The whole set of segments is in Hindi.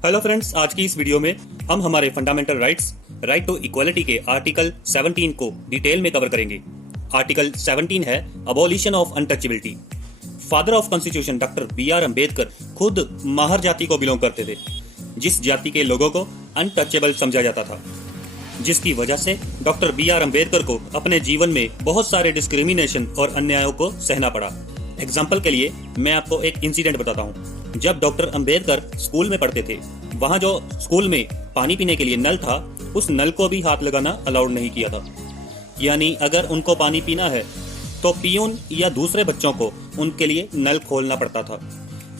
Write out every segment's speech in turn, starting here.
हेलो फ्रेंड्स, आज की इस वीडियो में हम हमारे fundamental rights right to equality के आर्टिकल 17 को डिटेल में कवर करेंगे। आर्टिकल 17 है abolition of untouchability. Father of constitution doctor B R. Ambedkar खुद माहर जाति को बिलोंग करते थे, जिस जाति के लोगों को अनटचेबल समझा जाता था, जिसकी वजह से डॉक्टर बी.आर. अम्बेडकर को अपने जीवन में बहुत सारे डिस्क्रिमिनेशन और अन्यायों को सहना पड़ा। एग्जाम्पल के लिए मैं आपको एक इंसिडेंट बताता हूँ। जब डॉक्टर अंबेडकर स्कूल में पढ़ते थे, वहाँ जो स्कूल में पानी पीने के लिए नल था, उस नल को भी हाथ लगाना अलाउड नहीं किया था। यानी अगर उनको पानी पीना है तो पियून या दूसरे बच्चों को उनके लिए नल खोलना पड़ता था।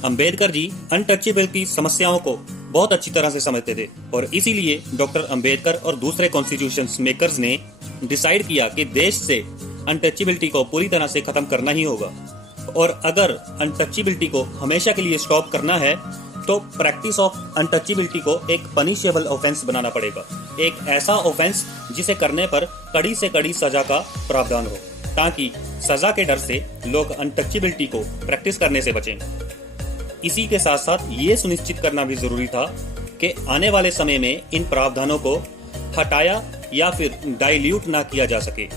अंबेडकर जी अनटचेबिलिटी समस्याओं को बहुत अच्छी तरह से समझते थे और इसीलिए डॉक्टर अंबेडकर और दूसरे कॉन्स्टिट्यूशन मेकर्स ने डिसाइड किया कि देश से अनटचेबिलिटी को पूरी तरह से खत्म करना ही होगा। और अगर अनटचेबिलिटी को हमेशा के लिए स्टॉप करना है तो प्रैक्टिस ऑफ अनटचेबिलिटी को एक पनिशेबल ऑफेंस बनाना पड़ेगा, एक ऐसा ऑफेंस जिसे करने पर कड़ी से कड़ी सजा का प्रावधान हो, ताकि सजा के डर से लोग अनटचेबिलिटी को प्रैक्टिस करने से बचें। इसी के साथ साथ ये सुनिश्चित करना भी जरूरी था कि आने वाले समय में इन प्रावधानों को हटाया या फिर डाइल्यूट ना किया जा सके।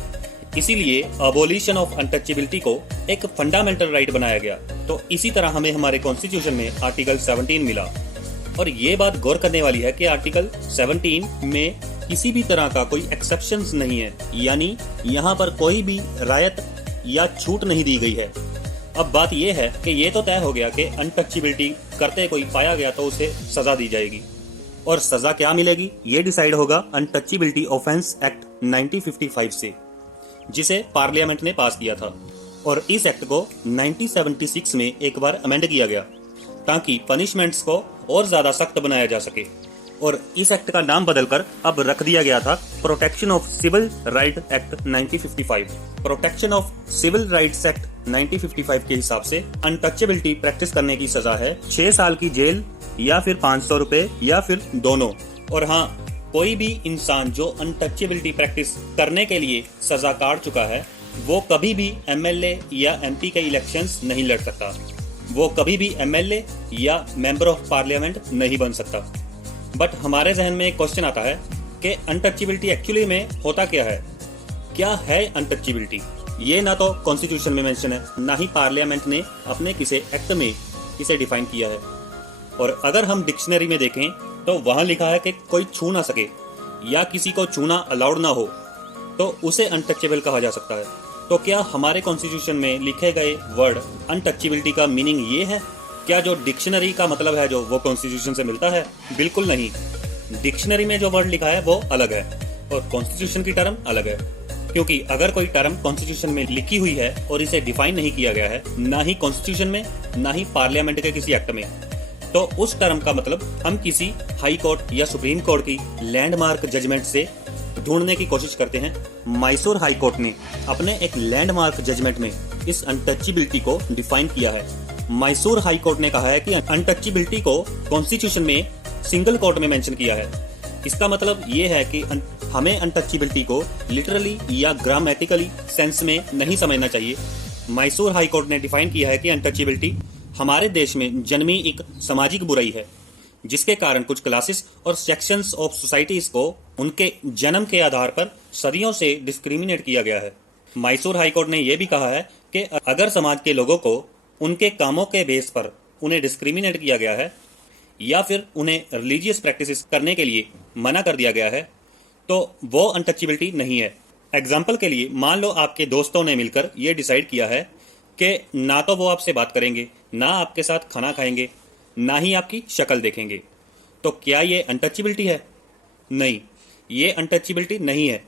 इसीलिए अबॉलिशन ऑफ अनटचेबिलिटी को एक फंडामेंटल राइट बनाया गया। तो इसी तरह हमें हमारे कॉन्स्टिट्यूशन में आर्टिकल 17 मिला। और ये बात गौर करने वाली है कि आर्टिकल 17 में किसी भी तरह का कोई एक्सेप्शंस नहीं है, यानी यहाँ पर कोई भी रायत या छूट नहीं दी गई है। अब बात यह है कि ये तो तय हो गया कि अनटचेबिलिटी करते कोई पाया गया तो उसे सजा दी जाएगी, और सजा क्या मिलेगी ये डिसाइड होगा अनटचेबिलिटी ऑफेंस एक्ट 1955 से, जिसे पार्लियामेंट ने पास किया था। और इस एक्ट को 1976 में एक बार अमेंड किया गया ताकि पनिशमेंट्स को और ज्यादा सख्त बनाया जा सके। और इस एक्ट का नाम बदलकर अब रख दिया गया था protection of civil right act 1955। Protection of civil rights act 1955 के हिसाब से अनटचेबिलिटी प्रैक्टिस करने की सजा है 6 साल की जेल या फिर 500 रुपए या फिर दोनों। और हाँ, कोई भी इंसान जो अनटचेबिलिटी प्रैक्टिस करने के लिए सजा काट चुका है, वो कभी भी एमएलए या एमपी के इलेक्शंस नहीं लड़ सकता, वो कभी भी एमएलए या मेंबर ऑफ पार्लियामेंट नहीं बन सकता। बट हमारे जहन में एक क्वेश्चन आता है कि अनटचेबिलिटी एक्चुअली में होता क्या है अनटचेबिलिटी? ये ना तो कॉन्स्टिट्यूशन में मेंशन है, ना ही पार्लियामेंट ने अपने किसी एक्ट में इसे डिफाइन किया है। और अगर हम डिक्शनरी में देखें तो वहां लिखा है कि कोई छू ना सके या किसी को छूना अलाउड ना हो तो उसे अनटचेबल कहा जा सकता है। तो क्या हमारे कॉन्स्टिट्यूशन में लिखे गए वर्ड अनटचेबिलिटी का मीनिंग ये है? क्या जो डिक्शनरी का मतलब है जो वो कॉन्स्टिट्यूशन से मिलता है? बिल्कुल नहीं। डिक्शनरी में जो वर्ड लिखा है वो अलग है और कॉन्स्टिट्यूशन की टर्म अलग है। क्योंकि अगर कोई टर्म कॉन्स्टिट्यूशन में लिखी हुई है और इसे डिफाइन नहीं किया गया है, ना ही कॉन्स्टिट्यूशन में ना ही पार्लियामेंट के किसी एक्ट में, तो उस टर्म का मतलब हम किसी हाई कोर्ट या सुप्रीम कोर्ट की लैंडमार्क जजमेंट से ढूंढने की कोशिश करते हैं। मैसूर हाई कोर्ट ने अपने एक लैंडमार्क जजमेंट में इस अनटचेबिलिटी को डिफाइन किया है। मैसूर हाई कोर्ट ने कहा है कि अनटचेबिलिटी को कॉन्स्टिट्यूशन में सिंगल कोर्ट में मेंशन किया है। इसका मतलब ये है कि हमें अनटचेबिलिटी को लिटरली या ग्रामेटिकली सेंस में नहीं समझना चाहिए। मैसूर हाई कोर्ट ने डिफाइन किया है कि अनटचेबिलिटी हमारे देश में जन्मी एक सामाजिक बुराई है, जिसके कारण कुछ क्लासेस और सेक्शंस ऑफ सोसाइटीज को उनके जन्म के आधार पर सदियों से डिस्क्रिमिनेट किया गया है। मैसूर हाई कोर्ट ने यह भी कहा है कि अगर समाज के लोगों को उनके कामों के बेस पर उन्हें डिस्क्रिमिनेट किया गया है या फिर उन्हें रिलीजियस प्रैक्टिसेस करने के लिए मना कर दिया गया है, तो वो अनटचेबिलिटी नहीं है। एग्जाम्पल के लिए मान लो आपके दोस्तों ने मिलकर ये डिसाइड किया है कि ना तो वो आपसे बात करेंगे, ना आपके साथ खाना खाएंगे, ना ही आपकी शक्ल देखेंगे, तो क्या ये अनटचेबिलिटी है? नहीं, ये अनटचेबिलिटी नहीं है,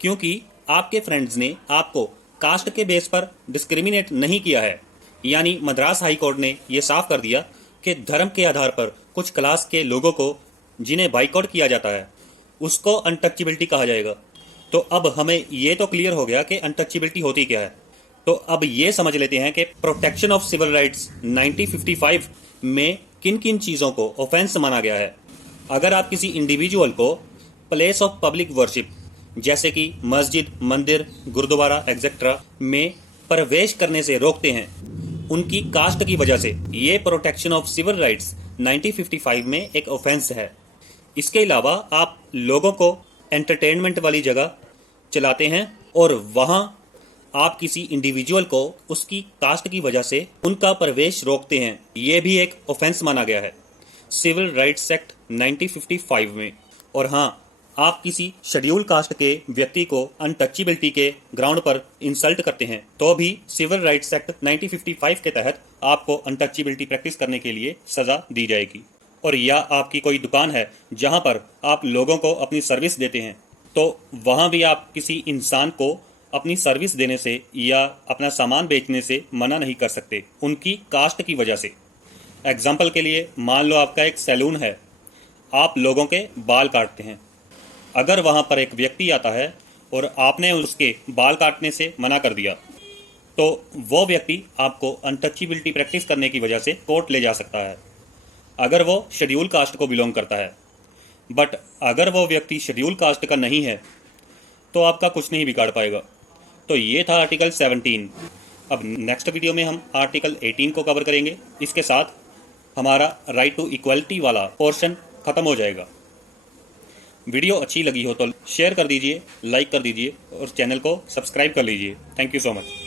क्योंकि आपके फ्रेंड्स ने आपको कास्ट के बेस पर डिस्क्रिमिनेट नहीं किया है। यानी मद्रास हाई कोर्ट ने यह साफ कर दिया कि धर्म के आधार पर कुछ क्लास के लोगों को जिन्हें बाइकआउट किया जाता है, उसको अनटचेबिलिटी कहा जाएगा। तो अब हमें ये तो क्लियर हो गया कि अनटचेबिलिटी होती क्या है। तो अब ये समझ लेते हैं कि प्रोटेक्शन ऑफ सिविल राइट्स 1955 में किन किन चीज़ों को ऑफेंस माना गया है। अगर आप किसी इंडिविजुअल को प्लेस ऑफ पब्लिक वर्शिप जैसे कि मस्जिद, मंदिर, गुरुद्वारा एक्सेट्रा में प्रवेश करने से रोकते हैं उनकी कास्ट की वजह से, ये प्रोटेक्शन ऑफ सिविल राइट्स 1955 में एक ऑफेंस है। इसके अलावा आप लोगों को एंटरटेनमेंट वाली जगह चलाते हैं और वहां आप किसी इंडिविजुअल को उसकी कास्ट की वजह से उनका प्रवेश रोकते हैं, ये भी एक ऑफेंस माना गया है सिविल राइट्स एक्ट 1955 में। और हाँ, आप किसी शेड्यूल कास्ट के व्यक्ति को अनटचेबिलिटी के ग्राउंड पर इंसल्ट करते हैं तो भी सिविल राइट्स एक्ट 1955 के तहत आपको अनटचेबिलिटी प्रैक्टिस करने के लिए सजा दी जाएगी। और या आपकी कोई दुकान है जहां पर आप लोगों को अपनी सर्विस देते हैं तो वहां भी आप किसी इंसान को अपनी सर्विस देने से या अपना सामान बेचने से मना नहीं कर सकते उनकी कास्ट की वजह से। एग्जाम्पल के लिए मान लो आपका एक सैलून है, आप लोगों के बाल काटते हैं। अगर वहां पर एक व्यक्ति आता है और आपने उसके बाल काटने से मना कर दिया तो वो व्यक्ति आपको अनटचेबिलिटी प्रैक्टिस करने की वजह से कोर्ट ले जा सकता है अगर वो शेड्यूल कास्ट को बिलोंग करता है। बट अगर वो व्यक्ति शेड्यूल कास्ट का नहीं है तो आपका कुछ नहीं बिगाड़ पाएगा। तो ये था आर्टिकल 17। अब नेक्स्ट वीडियो में हम आर्टिकल 18 को कवर करेंगे। इसके साथ हमारा राइट टू इक्वलिटी वाला पोर्शन खत्म हो जाएगा। वीडियो अच्छी लगी हो तो शेयर कर दीजिए, लाइक कर दीजिए और चैनल को सब्सक्राइब कर लीजिए। Thank you so much.